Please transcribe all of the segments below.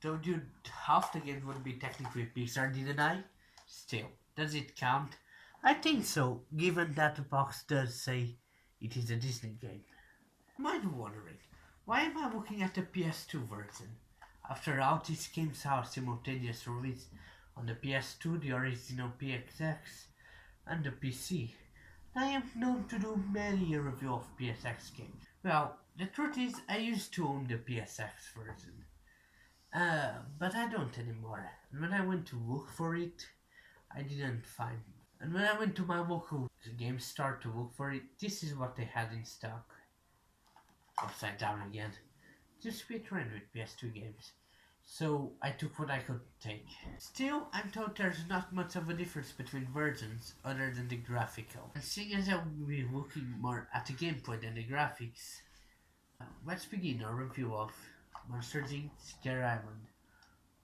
Told you half the game would be technically Pixar, didn't I? Still, does it count? I think so, given that the box does say it is a Disney game. Might be wondering, why am I looking at the PS2 version? After all, these games are simultaneous release on the PS2, the original PXX, and the PC. I am known to do many a review of PSX games. Well, the truth is, I used to own the PSX version. But I don't anymore. And when I went to look for it, I didn't find it. And when I went to my local game store to look for it, this is what they had in stock. Upside down again. Just be a trend with PS2 games. So I took what I could take. Still, I'm told there's not much of a difference between versions other than the graphical. And seeing as I'll be looking more at the gameplay than the graphics, let's begin our review of Monsters Inc. Scare Island.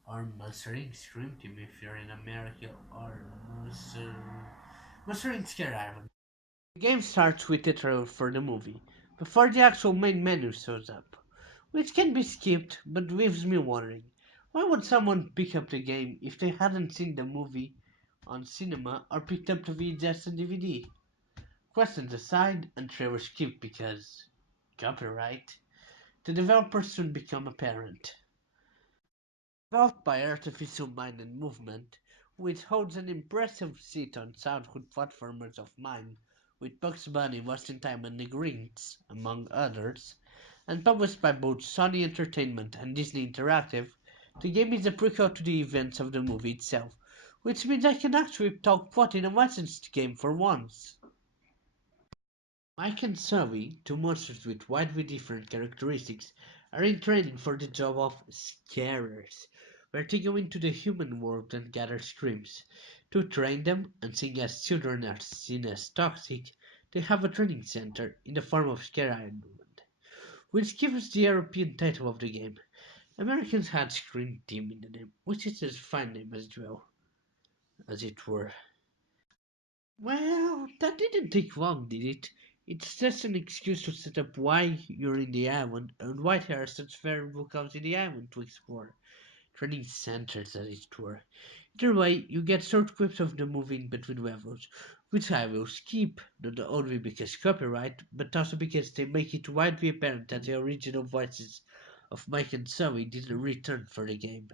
Or Monster Inc. Scream Team if you're in America, or Monster Inc. Scare Island. The game starts with the trailer for the movie, before the actual main menu shows up, which can be skipped but leaves me wondering, why would someone pick up the game if they hadn't seen the movie on cinema or picked up the VHS and DVD? Questions aside, and trailer skipped because copyright, the developers soon become apparent. Developed by Artificial Mind and Movement, which holds an impressive seat on childhood platformers of mine, with Bugs Bunny, Lost in Time, and the Grinch, among others, and published by both Sony Entertainment and Disney Interactive, the game is a prequel to the events of the movie itself, which means I can actually talk plot in a licensed game for once. Mike and Sully, two monsters with widely different characteristics, are in training for the job of scarers, where they go into the human world and gather screams. To train them, and seeing as children are seen as toxic, they have a training center in the form of Scare Island, which gives the European title of the game. Americans had Scream Team in the name, which is a fine name as well, as it were. Well, that didn't take long, did it? It's just an excuse to set up why you're in the island and why there are such variable counts in the island to explore. Training centers, as it were. Either way, you get short clips of the movie in between levels, which I will skip, not only because copyright, but also because they make it widely apparent that the original voices of Mike and Zoe didn't return for the game.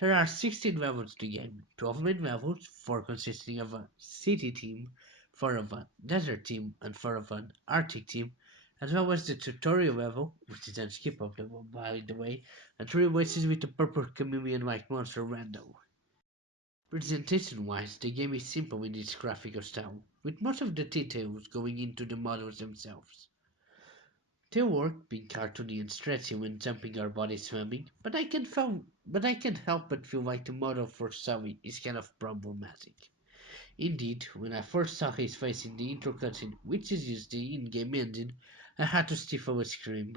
There are 16 levels to the game, 12 main levels, 4 consisting of a city team, 4 of a desert team, and 4 of an Arctic team, as well as the tutorial level, which is unskippable by the way, and 3 races with the purple chameleon-like monster Randall. Presentation-wise, the game is simple in its graphical style, with most of the details going into the models themselves. They work being cartoony and stretchy when jumping or body swimming, but I can't help but feel like the model for Zoe is kind of problematic. Indeed, when I first saw his face in the intro cutscene, which is used the in-game engine, I had to stifle a scream.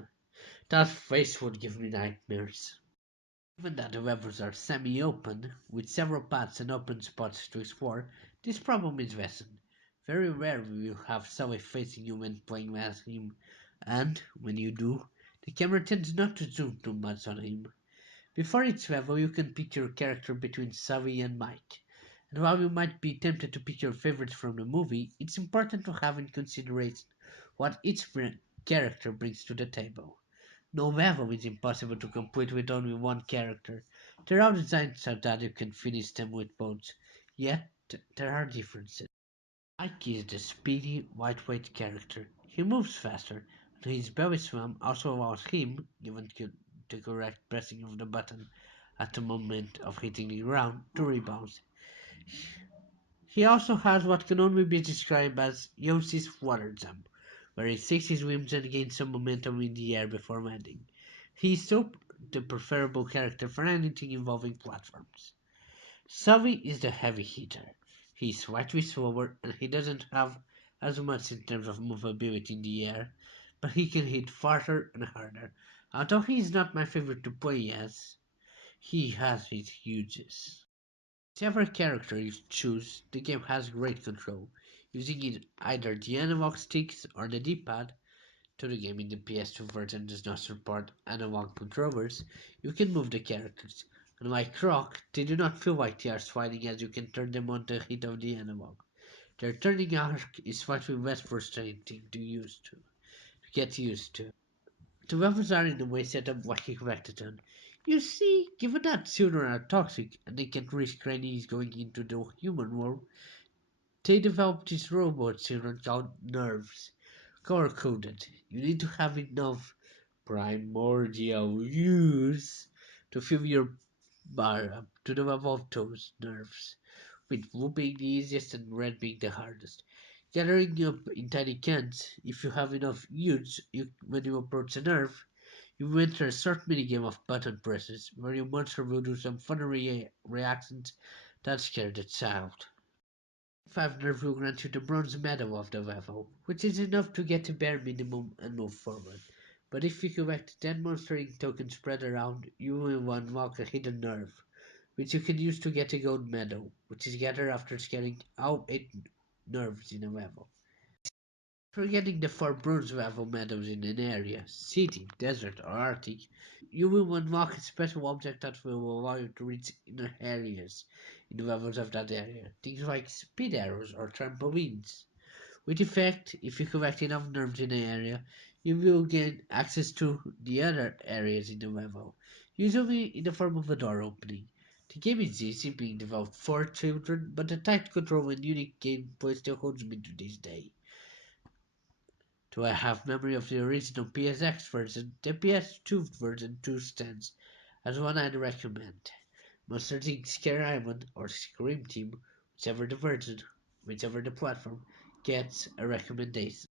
That face would give me nightmares. Even though the levels are semi-open, with several paths and open spots to explore, this problem is lessened. Very rarely will you have Zoe facing you when playing as him, and, when you do, the camera tends not to zoom too much on him. Before each level, you can pick your character between Zoe and Mike, and while you might be tempted to pick your favorites from the movie, it's important to have in consideration what each character brings to the table. No level is impossible to complete with only one character. They're all designed so that you can finish them with both, yet there are differences. Ike is the speedy, lightweight character. He moves faster, and his belly swim also allows him, given the correct pressing of the button at the moment of hitting the ground, to rebound. He also has what can only be described as Yoshi's water jump, where he takes his wings and gains some momentum in the air before landing. He is so the preferable character for anything involving platforms. Savi is the heavy hitter. He is slightly slower and he doesn't have as much in terms of movability in the air, but he can hit farther and harder. Although he is not my favorite to play as, he has his uses. Whichever character you choose, the game has great control, using either the analog sticks or the D-pad to the game in the PS2 version does not support analog controllers, you can move the characters. Unlike Croc, they do not feel like they are sliding as you can turn them on the hit of the analog. Their turning arc is slightly less frustrating to get used to. The weapons are in a way set up like a Vectaton. You see, given that children are toxic and they can risk grannies going into the human world, they developed these robot children called nerves, color coded. You need to have enough primordial use to fill your bar up to the level of those nerves, with blue being the easiest and red being the hardest. Gathering up in tiny cans, if you have enough use, when you approach a nerve, you enter a short minigame of button presses, where your monster will do some funny reactions that scare the child. 5 nerve will grant you the bronze medal of the level, which is enough to get to bare minimum and move forward. But if you collect 10 Monster Ink tokens spread around, you will unlock a hidden nerve, which you can use to get a gold medal, which is gathered after scanning all 8 nerves in a level. For getting the 4 bronze level medals in an area, city, desert, or arctic, you will unlock a special object that will allow you to reach inner areas in the levels of that area. Things like speed arrows or trampolines. With effect, if you collect enough nerves in an area, you will gain access to the other areas in the level, usually in the form of a door opening. The game is easy, being developed for children, but the tight control and unique gameplay still holds me to this day. Do I have memory of the original PSX version? The PS2 version too stands as one I'd recommend. Monsters Inc. Scare Island or Scream Team, whichever the version, whichever the platform, gets a recommendation.